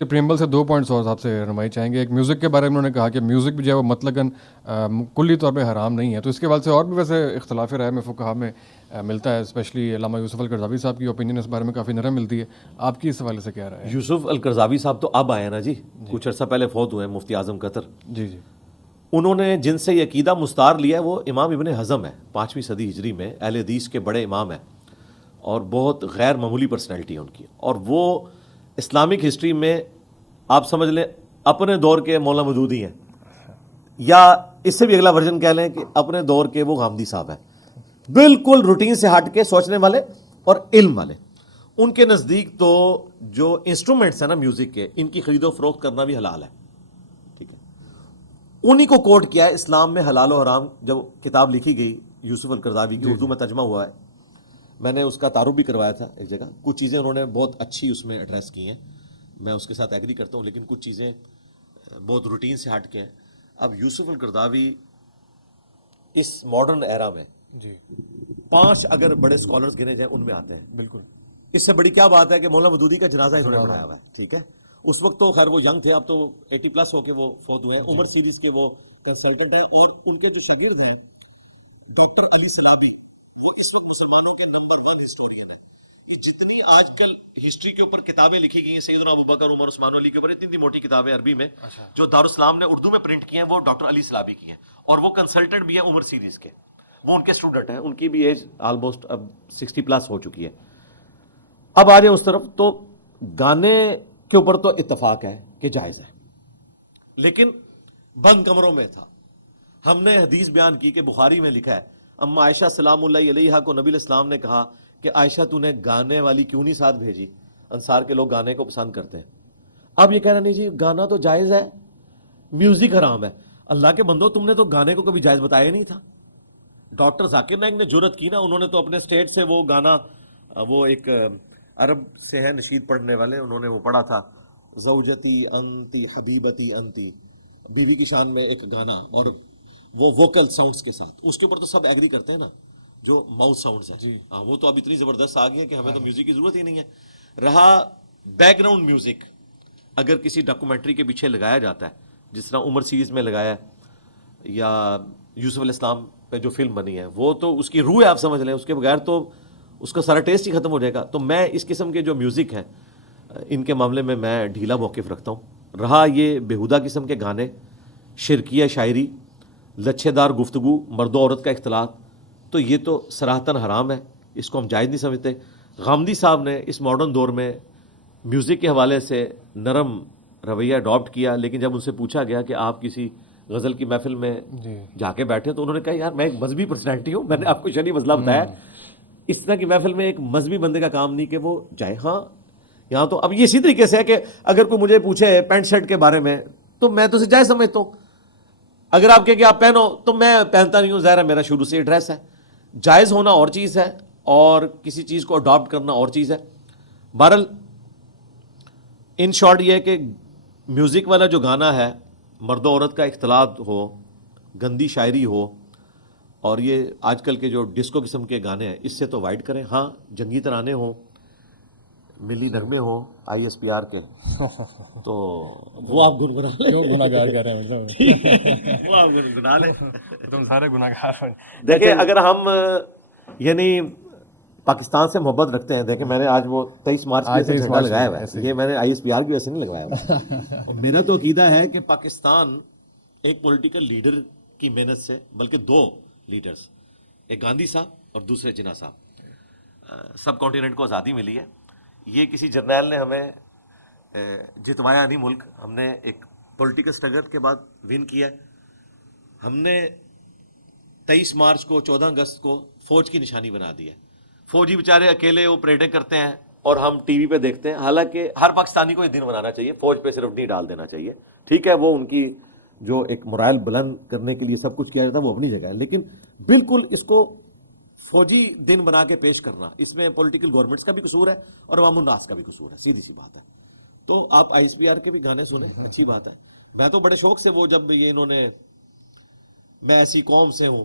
کہ پریمبل سے 2 پوائنٹس اور آپ سے رہنمائی چاہیں گے. ایک میوزک کے بارے میں انہوں نے کہا کہ میوزک بھی جو ہے وہ مطلقاً کلی طور پہ حرام نہیں ہے. تو اس کے حوالے سے اور بھی ویسے اختلاف رائے میں فقہا میں ملتا ہے, اسپیشلی علامہ یوسف القرضاوی صاحب کی اوپینین اس بارے میں کافی نرم ملتی ہے. آپ کی اس حوالے سے کیا رائے ہے؟ یوسف القرضاوی صاحب تو اب آئے نا جی, کچھ عرصہ پہلے فوت ہوئے ہیں, مفتی اعظم قطر. جی جی. انہوں نے جن سے یہ عقیدہ مستعار لیا ہے وہ امام ابن حزم ہے, 5ویں صدی ہجری میں اہل حدیث کے بڑے امام ہیں, اور بہت غیر معمولی پرسنالٹی ہے ان کی. اور وہ اسلامک ہسٹری میں آپ سمجھ لیں اپنے دور کے مولانا مودودی ہیں, یا اس سے بھی اگلا ورژن کہہ لیں کہ اپنے دور کے وہ غامدی صاحب ہیں, بالکل روٹین سے ہٹ کے سوچنے والے اور علم والے. ان کے نزدیک تو جو انسٹرومنٹس ہیں نا میوزک کے, ان کی خرید و فروخت کرنا بھی حلال ہے. ٹھیک ہے, انہی کو کوٹ کیا ہے اسلام میں حلال و حرام. جب کتاب لکھی گئی یوسف القرضاوی کی, اردو میں ترجمہ ہوا ہے, میں نے اس کا تعارف بھی کروایا تھا ایک جگہ. کچھ چیزیں انہوں نے بہت اچھی اس میں ایڈریس کی ہیں, میں اس کے ساتھ ایگری کرتا ہوں, لیکن کچھ چیزیں بہت روٹین سے ہٹ کے ہیں. اب یوسف القرضاوی اس ماڈرن ایرا میں جی 5 اگر بڑے اسکالرز گنے جائیں ان میں آتے ہیں. بالکل. اس سے بڑی کیا بات ہے کہ مولانا مودودی کا جنازہ انہوں نے پڑھایا ہوا ہے. ٹھیک ہے, اس وقت تو خیر وہ ینگ تھے, اب تو 80 پلس ہو کے وہ فوت ہوئے ہیں. عمر سیریز کے وہ کنسلٹنٹ ہیں, اور ان کے جو شاگرد ہیں ڈاکٹر علی سلابی, وہ اس وقت مسلمانوں کے نمبر 1 ہسٹورین ہیں. یہ جتنی آج کل ہسٹری کے اوپر کتابیں لکھی گئی ہیں سیدنا ابوبکر, عمر, عثمان علی کے اوپر, اتنی موٹی کتابیں عربی میں جو دارالاسلام نے اردو میں پرنٹ کی ہیں, وہ ڈاکٹر علی سلابی کی ہیں, اور وہ کنسلٹنٹ بھی ہیں عمر سیریز کے. وہ ان کے اسٹوڈنٹ ہیں, ان کی بھی ایج آلموسٹ اب 60 پلس ہو چکی ہے. اب آ جائیں اس طرف, تو گانے کے اوپر تو اتفاق ہے کہ جائز ہے, لیکن بند کمروں میں تھا. ہم نے حدیث بیان کی کہ بخاری میں لکھا ہے, اما عائشہ سلام اللہ علیہا کو نبی الاسلام نے کہا کہ عائشہ تو نے گانے والی کیوں نہیں ساتھ بھیجی, انصار کے لوگ گانے کو پسند کرتے ہیں. اب یہ کہہ رہا نہیں جی گانا تو جائز ہے, میوزک حرام ہے. اللہ کے بندو, تم نے تو گانے کو کبھی جائز بتایا نہیں تھا. ڈاکٹر ذاکر نائک نے جرت کی نا, انہوں نے تو اپنے اسٹیٹ سے وہ گانا, وہ ایک عرب سے ہے نشید پڑھنے والے, انہوں نے وہ پڑھا تھا, زوجتی انتی حبیبتی انتی, بیوی کی شان میں ایک گانا, اور وہ ووکل ساؤنڈز کے ساتھ. اس کے اوپر تو سب ایگری کرتے ہیں نا, جو ماؤتھ ساؤنڈز ہیں. ہاں, وہ تو اب اتنی زبردست آ گئی ہیں کہ ہمیں تو میوزک کی ضرورت ہی نہیں ہے. رہا بیک گراؤنڈ میوزک, اگر کسی ڈاکومنٹری کے پیچھے لگایا جاتا ہے, جس طرح عمر سیریز میں لگایا ہے, یا یوسف علیہ السلام پہ جو فلم بنی ہے, وہ تو اس کی روح ہے, آپ سمجھ لیں, اس کے بغیر تو اس کا سارا ٹیسٹ ہی ختم ہو جائے گا. تو میں اس قسم کے جو میوزک ہیں ان کے معاملے میں ڈھیلا موقف رکھتا ہوں. رہا یہ بیہودہ قسم کے گانے, شرکیہ شاعری, لچھے دار گفتگو, مرد و عورت کا اختلاط, تو یہ تو صراحتاً حرام ہے, اس کو ہم جائز نہیں سمجھتے. غامدی صاحب نے اس ماڈرن دور میں میوزک کے حوالے سے نرم رویہ اڈاپٹ کیا, لیکن جب ان سے پوچھا گیا کہ آپ کسی غزل کی محفل میں جا کے بیٹھے, تو انہوں نے کہا یار میں ایک مذہبی پرسنالٹی ہوں, میں نے آپ کو شرعی مسئلہ بتایا, اس طرح کی محفل میں ایک مذہبی بندے کا کام نہیں کہ وہ جائے. ہاں یہاں تو اب یہ اسی طریقے سے ہے کہ اگر کوئی مجھے پوچھے پینٹ شرٹ کے بارے میں, تو میں تو اسے جائز سمجھتا ہوں. اگر آپ کہیں کہ آپ پہنو, تو میں پہنتا نہیں ہوں, ظاہر ہے میرا شروع سے ڈریس ہے. جائز ہونا اور چیز ہے, اور کسی چیز کو اڈاپٹ کرنا اور چیز ہے. بہرحال ان شارٹ یہ ہے کہ میوزک والا جو گانا ہے, مرد و عورت کا اختلاط ہو, گندی شاعری ہو, اور یہ آج کل کے جو ڈسکو قسم کے گانے ہیں, اس سے تو وائڈ کریں. ہاں جنگی ترانے ہوں, ملی نغمے ہوں آئی ایس پی آر کے, تو وہ آپ گنگنا لیں. کیوں گناہ گار کہہ رہے ہیں مطلب؟ وہ آپ گنگنا لیں. تم سارے گناہ گار. دیکھیں اگر ہم یعنی پاکستان سے محبت رکھتے ہیں, دیکھیں میں نے آج وہ 23 مارچ کی وجہ سے جھنڈا لگایا ہوا ہے, یہ میں نے آئی ایس پی آر کی وجہ سے نہیں لگوایا ہوا. میرا تو عقیدہ ہے کہ پاکستان ایک پولیٹیکل لیڈر کی محنت سے, بلکہ 2 لیڈرز, ایک گاندھی صاحب اور دوسرے جناح صاحب, سب کانٹیننٹ کو آزادی ملی ہے. یہ کسی جرنیل نے ہمیں جتوایا نہیں ملک, ہم نے ایک پولیٹیکل سٹرگل کے بعد ون کیا ہے. ہم نے 23 مارچ کو 14 اگست کو فوج کی نشانی بنا دی ہے. فوجی بیچارے اکیلے وہ پریڈیں کرتے ہیں اور ہم ٹی وی پہ دیکھتے ہیں. حالانکہ ہر پاکستانی کو یہ دن منانا چاہیے, فوج پہ صرف نہیں ڈال دینا چاہیے. ٹھیک ہے, وہ ان کی جو ایک morale بلند کرنے کے لیے سب کچھ کیا جاتا ہے وہ اپنی جگہ ہے, لیکن بالکل اس کو فوجی دن بنا کے پیش کرنا, اس میں پولیٹیکل گورنمنٹس کا بھی قصور ہے اور عوام الناس کا بھی قصور ہے, سیدھی سی بات ہے. تو آپ آئی ایس پی آر کے بھی گانے سنیں, اچھی بات ہے. میں تو بڑے شوق سے وہ جب یہ انہوں نے میں ایسی قوم سے ہوں,